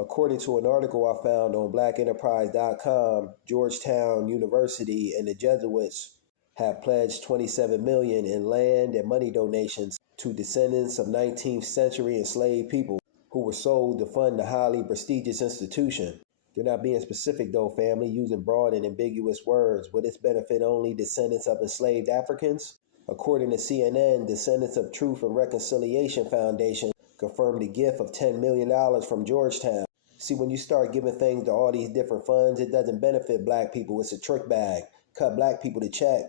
According to an article I found on blackenterprise.com, Georgetown University and the Jesuits have pledged $27 million in land and money donations to descendants of 19th century enslaved people who were sold to fund the highly prestigious institution. They're not being specific though, family, using broad and ambiguous words. Would this benefit only descendants of enslaved Africans? According to CNN, Descendants of Truth and Reconciliation Foundation confirmed a gift of $10 million from Georgetown. See, when you start giving things to all these different funds, it doesn't benefit black people. It's a trick bag. Cut black people the check.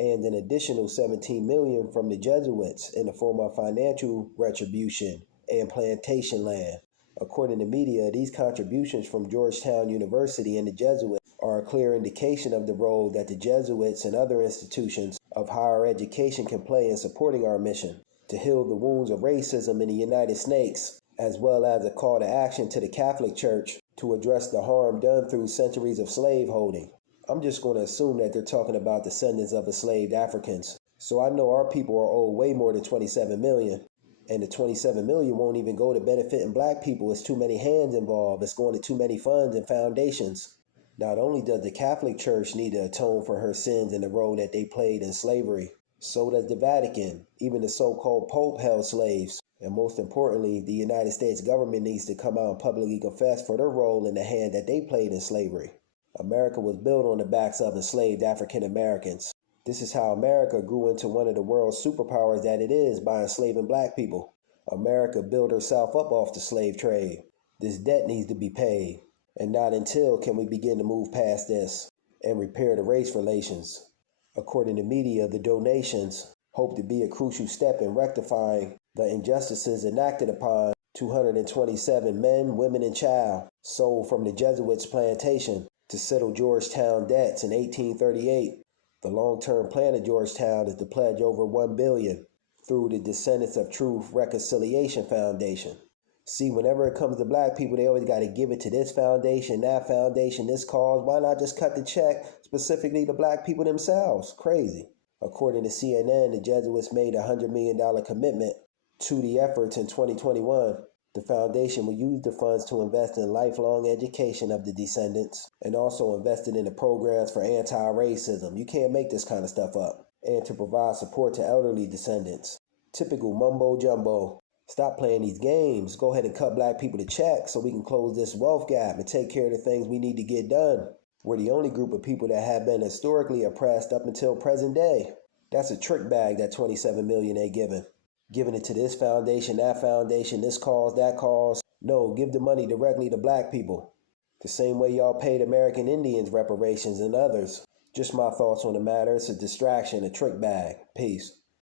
And an additional $17 million from the Jesuits in the form of financial retribution and plantation land. According to media, these contributions from Georgetown University and the Jesuits are a clear indication of the role that the Jesuits and other institutions of higher education can play in supporting our mission to heal the wounds of racism in the United States, as well as a call to action to the Catholic Church to address the harm done through centuries of slaveholding. I'm just going to assume that they're talking about descendants of enslaved Africans. So I know our people are owed way more than $27 million. And the $27 million won't even go to benefiting black people. It's too many hands involved. It's going to too many funds and foundations. Not only does the Catholic Church need to atone for her sins and the role that they played in slavery, so does the Vatican. Even the so-called Pope held slaves. And most importantly, the United States government needs to come out and publicly confess for their role in the hand that they played in slavery. America was built on the backs of enslaved African Americans. This is how America grew into one of the world's superpowers that it is, by enslaving black people. America built herself up off the slave trade. This debt needs to be paid. And not until can we begin to move past this and repair the race relations. According to media, the donations hope to be a crucial step in rectifying the injustices enacted upon 227 men, women, and child sold from the Jesuits' plantation to settle Georgetown debts in 1838. The long-term plan of Georgetown is to pledge over $1 billion through the Descendants of Truth Reconciliation Foundation. See, whenever it comes to black people, they always got to give it to this foundation, that foundation, this cause. Why not just cut the check specifically to black people themselves? Crazy. According to CNN, the Jesuits made a $100 million commitment to the efforts in 2021. The foundation will use the funds to invest in lifelong education of the descendants and also invested in the programs for anti-racism. You can't make this kind of stuff up. And to provide support to elderly descendants. Typical mumbo jumbo. Stop playing these games. Go ahead and cut black people the check so we can close this wealth gap and take care of the things we need to get done. We're the only group of people that have been historically oppressed up until present day. That's a trick bag, that $27 million they giving it to this foundation, that foundation, this cause, that cause. No, give the money directly to black people. The same way y'all paid American Indians reparations and others. Just my thoughts on the matter. It's a distraction, a trick bag. Peace.